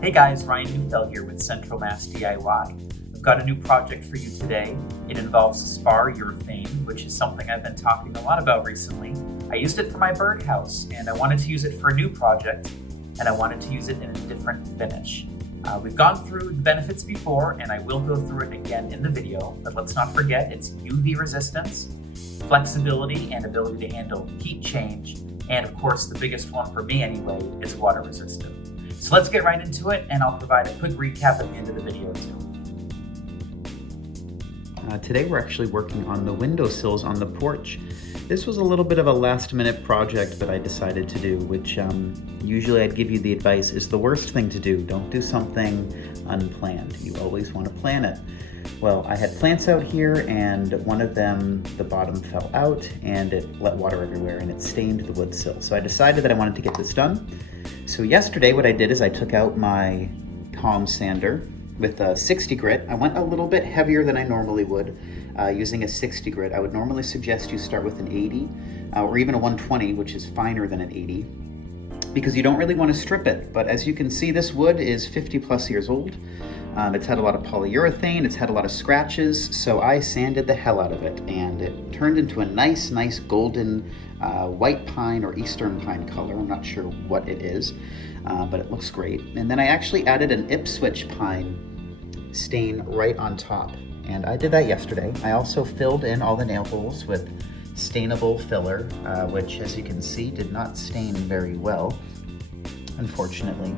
Hey guys, Ryan Neufeld here with Central Mass DIY. I've got a new project for you today. It involves spar urethane, which is something I've been talking a lot about recently. I used it for my birdhouse, and I wanted to use it for a new project, and I wanted to use it in a different finish. We've gone through the benefits before, and I will go through it again in the video, but let's not forget it's UV resistance, flexibility and ability to handle heat change, and of course the biggest one for me anyway is water resistant. So let's get right into it, and I'll provide a quick recap at the end of the video too. Today we're actually working on the windowsills on the porch. This was a little bit of a last-minute project that I decided to do, which usually I'd give you the advice is the worst thing to do. Don't do something unplanned. You always want to plan it. Well, I had plants out here, and one of them, the bottom fell out, and it let water everywhere, and it stained the wood sill. So I decided that I wanted to get this done. So yesterday what I did is I took out my palm sander with a 60 grit. I went a little bit heavier than I normally would using a 60 grit. I would normally suggest you start with an 80 or even a 120, which is finer than an 80, because you don't really want to strip it. But as you can see, this wood is 50 plus years old. It's had a lot of polyurethane, it's had a lot of scratches, so I sanded the hell out of it, and it turned into a nice golden white pine or eastern pine color. I'm not sure what it is, but it looks great. And then I actually added an Ipswich pine stain right on top, and I did that yesterday. I also filled in all the nail holes with stainable filler, which, as you can see, did not stain very well, unfortunately.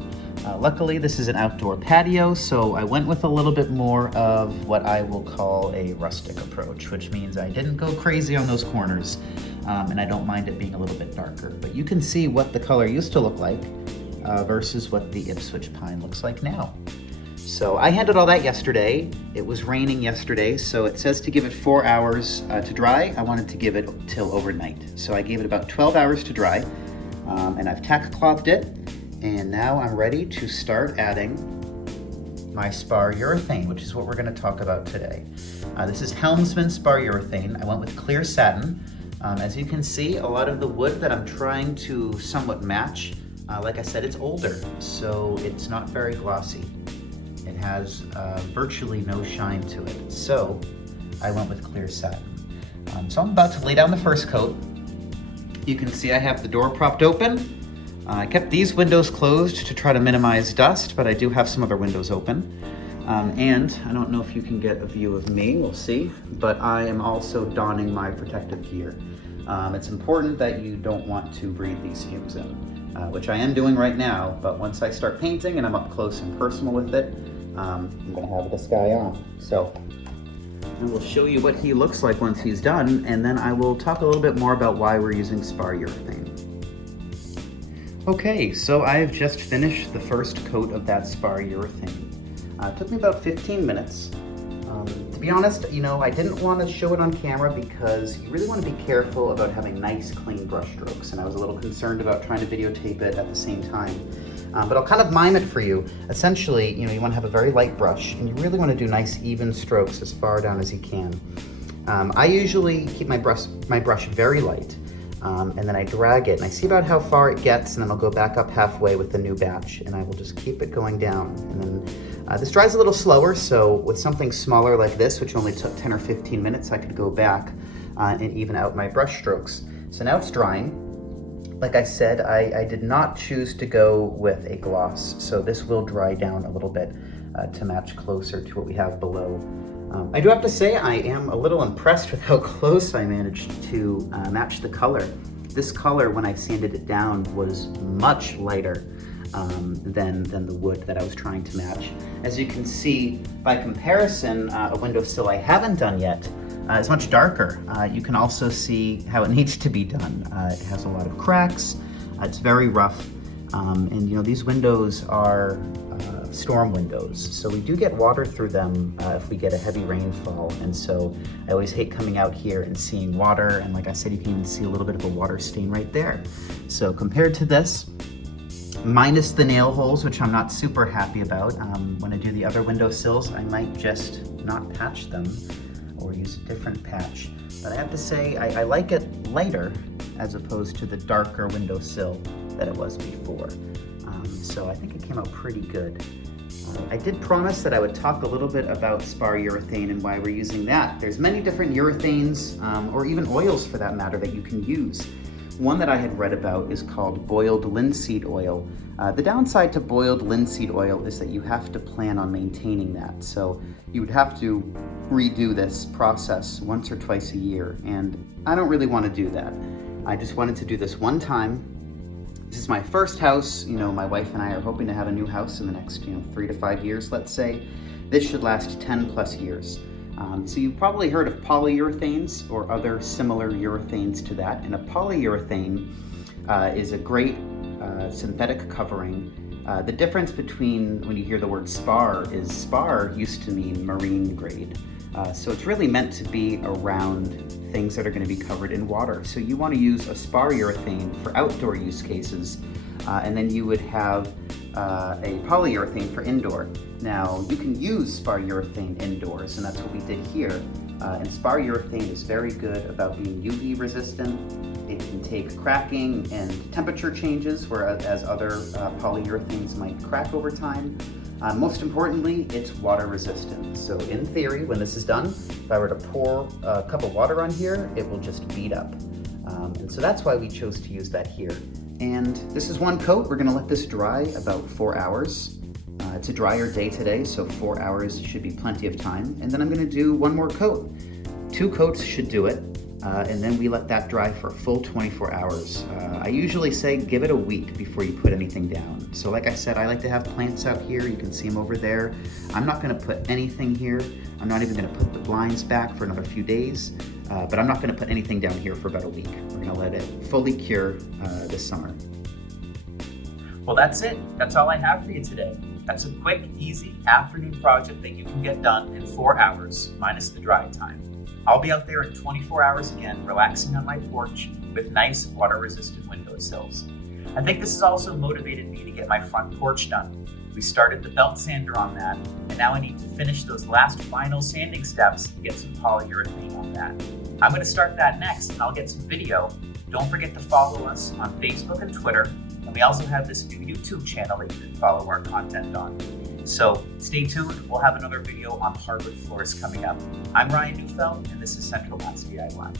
Luckily, this is an outdoor patio, so I went with a little bit more of what I will call a rustic approach, which means I didn't go crazy on those corners, and I don't mind it being a little bit darker. But you can see what the color used to look like versus what the Ipswich pine looks like now. So I handled all that yesterday. It was raining yesterday, so it says to give it 4 hours to dry. I wanted to give it till overnight. So I gave it about 12 hours to dry, and I've tack clothed it. And now I'm ready to start adding my spar urethane, which is what we're going to talk about today. This is Helmsman spar urethane. I went with clear satin. As you can see, a lot of the wood that I'm trying to somewhat match, like I said, it's older, so it's not very glossy. It has virtually no shine to it, so I went with clear satin. So I'm about to lay down the first coat. You can see I have the door propped open. I kept these windows closed to try to minimize dust, but I do have some other windows open. And I don't know if you can get a view of me, we'll see, but I am also donning my protective gear. It's important that you don't want to breathe these fumes in, which I am doing right now, but once I start painting and I'm up close and personal with it, I'm gonna have this guy on. So I will show you what he looks like once he's done, and then I will talk a little bit more about why we're using spar urethane. Okay, so I've just finished the first coat of that spar urethane. It took me about 15 minutes. To be honest, I didn't want to show it on camera because you really want to be careful about having nice, clean brush strokes, and I was a little concerned about trying to videotape it at the same time. But I'll kind of mime it for you. Essentially, you want to have a very light brush, and you really want to do nice, even strokes as far down as you can. I usually keep my brush very light. And then I drag it, and I see about how far it gets, and then I'll go back up halfway with the new batch, and I will just keep it going down. And then this dries a little slower, so with something smaller like this, which only took 10 or 15 minutes, I could go back and even out my brush strokes. So now it's drying. Like I said, I did not choose to go with a gloss, so this will dry down a little bit to match closer to what we have below. I do have to say I am a little impressed with how close I managed to match the color. This color, when I sanded it down, was much lighter than the wood that I was trying to match. As you can see, by comparison, a windowsill I haven't done yet is much darker. You can also see how it needs to be done. It has a lot of cracks, it's very rough, and these windows are storm windows, so we do get water through them if we get a heavy rainfall, and so I always hate coming out here and seeing water, and like I said, you can even see a little bit of a water stain right there. So compared to this, minus the nail holes, which I'm not super happy about, when I do the other windowsills, I might just not patch them or use a different patch. But I have to say, I like it lighter as opposed to the darker windowsill that it was before. So I think it came out pretty good. I did promise that I would talk a little bit about spar urethane and why we're using that. There's many different urethanes, or even oils for that matter, that you can use. One that I had read about is called boiled linseed oil. The downside to boiled linseed oil is that you have to plan on maintaining that. So you would have to redo this process once or twice a year, and I don't really want to do that. I just wanted to do this one time. This is my first house. My wife and I are hoping to have a new house in the next 3 to 5 years, let's say. This should last 10 plus years. So you've probably heard of polyurethanes or other similar urethanes to that. And a polyurethane is a great synthetic covering. The difference between when you hear the word spar is spar used to mean marine grade. So it's really meant to be around things that are going to be covered in water. So you want to use a spar urethane for outdoor use cases, and then you would have a polyurethane for indoor. Now, you can use spar urethane indoors, and that's what we did here. And spar urethane is very good about being UV resistant. It can take cracking and temperature changes, whereas other polyurethanes might crack over time. Most importantly, it's water resistant. So in theory, when this is done, if I were to pour a cup of water on here, it will just bead up. And so that's why we chose to use that here. And this is one coat. We're gonna let this dry about 4 hours. It's a drier day today, so 4 hours should be plenty of time. And then I'm gonna do one more coat. 2 coats should do it. And then we let that dry for a full 24 hours. I usually say give it a week before you put anything down. So like I said, I like to have plants out here. You can see them over there. I'm not gonna put anything here. I'm not even gonna put the blinds back for another few days, but I'm not gonna put anything down here for about a week. We're gonna let it fully cure this summer. Well, that's it. That's all I have for you today. That's a quick, easy afternoon project that you can get done in 4 hours, minus the dry time. I'll be out there in 24 hours again, relaxing on my porch with nice water-resistant windowsills. I think this has also motivated me to get my front porch done. We started the belt sander on that, and now I need to finish those last final sanding steps and get some polyurethane on that. I'm going to start that next, and I'll get some video. Don't forget to follow us on Facebook and Twitter, and we also have this new YouTube channel that you can follow our content on. So stay tuned, we'll have another video on hardwood floors coming up. I'm Ryan Neufeld, and this is Central Mass DIY.